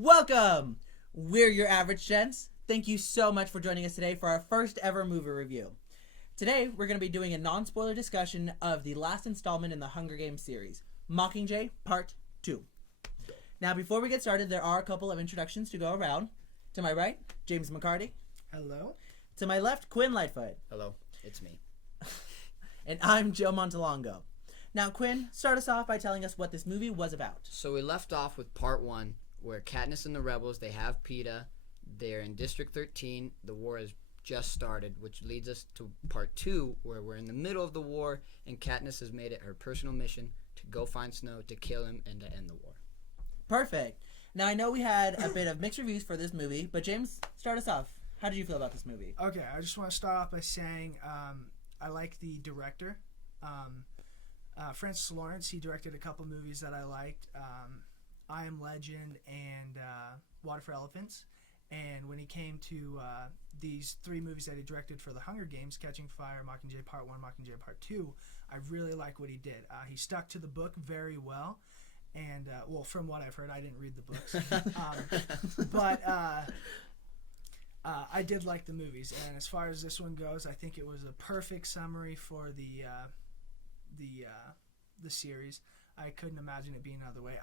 Welcome! We're your average gents. Thank you so much for joining us today for our first ever movie review. Today, we're going to be doing a non-spoiler discussion of the last installment in the Hunger Games series, Mockingjay Part 2. Now, before we get started, there are a couple of introductions to go around. To my right, James McCarty. Hello. To my left, Quinn Lightfoot. Hello, it's me. And I'm Joe Montalongo. Now, Quinn, start us off by telling us what this movie was about. So we left off with part 1, where Katniss and the rebels, they have PETA. They're in District 13. The war has just started, which leads us to part 2, where we're in the middle of the war, and Katniss has made it her personal mission to go find Snow, to kill him, and to end the war. Perfect. Now, I know we had a bit of mixed reviews for this movie, but James, start us off. How did you feel about this movie? Okay, I just want to start off by saying I like the director. Francis Lawrence, he directed a couple movies that I liked. I Am Legend and Water for Elephants. And when he came to these 3 movies that he directed for the Hunger Games, Catching Fire, Mockingjay Part 1, Mockingjay Part 2, I really like what he did. He stuck to the book very well. And, well, from what I've heard, I didn't read the books. But I did like the movies. And as far as this one goes, I think it was a perfect summary for the series. I couldn't imagine it being another way.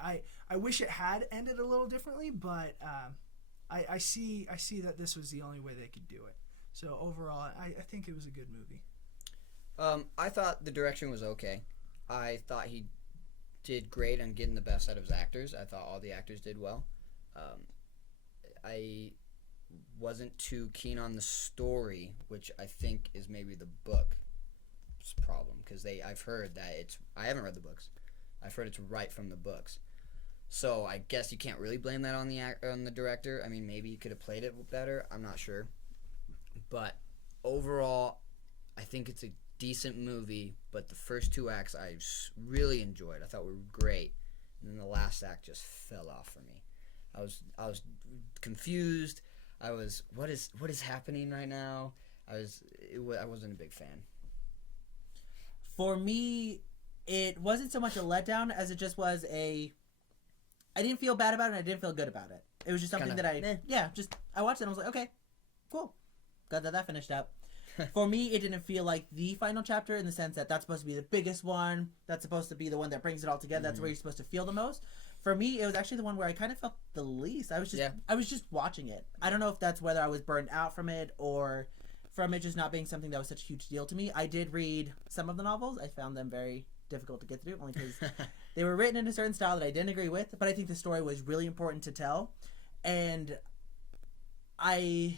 I wish it had ended a little differently, but I see that this was the only way they could do it. So overall, I think it was a good movie. I thought the direction was okay. I thought he did great on getting the best out of his actors. I thought all the actors did well. I wasn't too keen on the story, which I think is maybe the book's problem, because I've heard that I haven't read the books. I've heard it's right from the books. So I guess you can't really blame that on the director. I mean, maybe he could have played it better. I'm not sure. But overall, I think it's a decent movie, but the first 2 acts I really enjoyed. I thought were great. And then the last act just fell off for me. I was confused. I was, what is happening right now? I wasn't a big fan. For me, it wasn't so much a letdown as it just was I didn't feel bad about it and I didn't feel good about it. It was just something I watched it and I was like, okay, cool. Glad that finished up. For me, it didn't feel like the final chapter in the sense that that's supposed to be the biggest one. That's supposed to be the one that brings it all together. Mm-hmm. That's where you're supposed to feel the most. For me, it was actually the one where I kind of felt the least. I was just watching it. I don't know if that's whether I was burned out from it or from it just not being something that was such a huge deal to me. I did read some of the novels. I found them very difficult to get through, only because they were written in a certain style that I didn't agree with. But I think the story was really important to tell, and I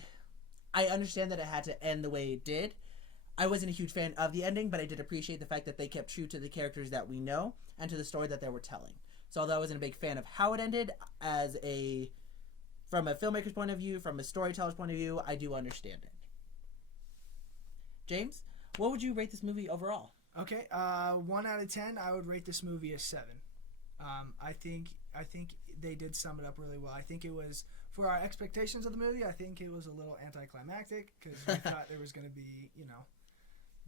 understand that it had to end the way it did. I wasn't a huge fan of the ending, but I did appreciate the fact that they kept true to the characters that we know and to the story that they were telling. So although I wasn't a big fan of how it ended, from a filmmaker's point of view, from a storyteller's point of view, I do understand it. James, what would you rate this movie overall? Okay, 1 out of 10, I would rate this movie a 7. I think they did sum it up really well. I think it was, for our expectations of the movie, I think it was a little anticlimactic because we thought there was going to be,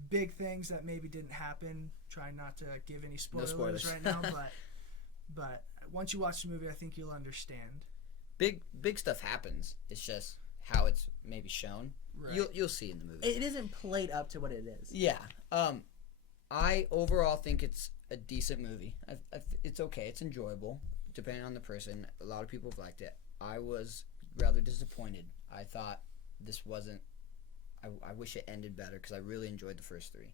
big things that maybe didn't happen. Trying not to give any spoilers right now, but once you watch the movie, I think you'll understand. Big stuff happens. It's just how it's maybe shown. Right. You'll see in the movie. It isn't played up to what it is. Yeah. I overall think it's a decent movie. It's okay. It's enjoyable, depending on the person. A lot of people have liked it. I was rather disappointed. I thought this wasn't... I wish it ended better because I really enjoyed the first 3.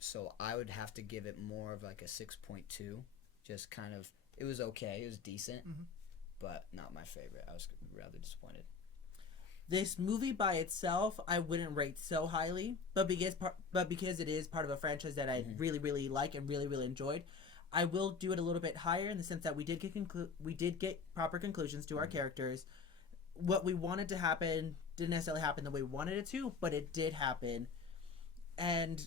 So I would have to give it more of like a 6.2. Just kind of... It was okay. It was decent, but not my favorite. I was rather disappointed. This movie by itself, I wouldn't rate so highly, but because it is part of a franchise that I really, really like and really, really enjoyed, I will do it a little bit higher in the sense that we did get proper conclusions to our characters. What we wanted to happen didn't necessarily happen the way we wanted it to, but it did happen, and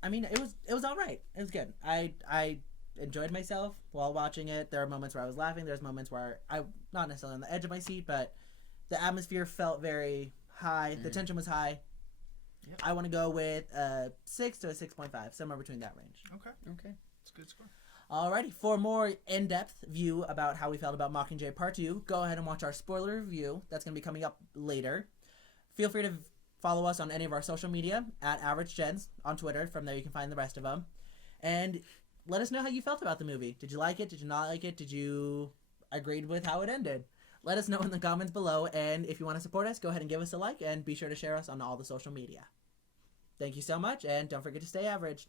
I mean, it was all right. It was good. I enjoyed myself while watching it. There are moments where I was laughing. There's moments where I'm not necessarily on the edge of my seat, but the atmosphere felt very high. The tension was high. Yep. I want to go with a 6 to a 6.5, somewhere between that range. Okay. It's a good score. Alrighty, for more in-depth view about how we felt about Mockingjay Part 2, go ahead and watch our spoiler review. That's going to be coming up later. Feel free to follow us on any of our social media, at Average Gents on Twitter. From there you can find the rest of them. And let us know how you felt about the movie. Did you like it? Did you not like it? Did you agree with how it ended? Let us know in the comments below. And if you want to support us, go ahead and give us a like. And be sure to share us on all the social media. Thank you so much, and don't forget to stay average.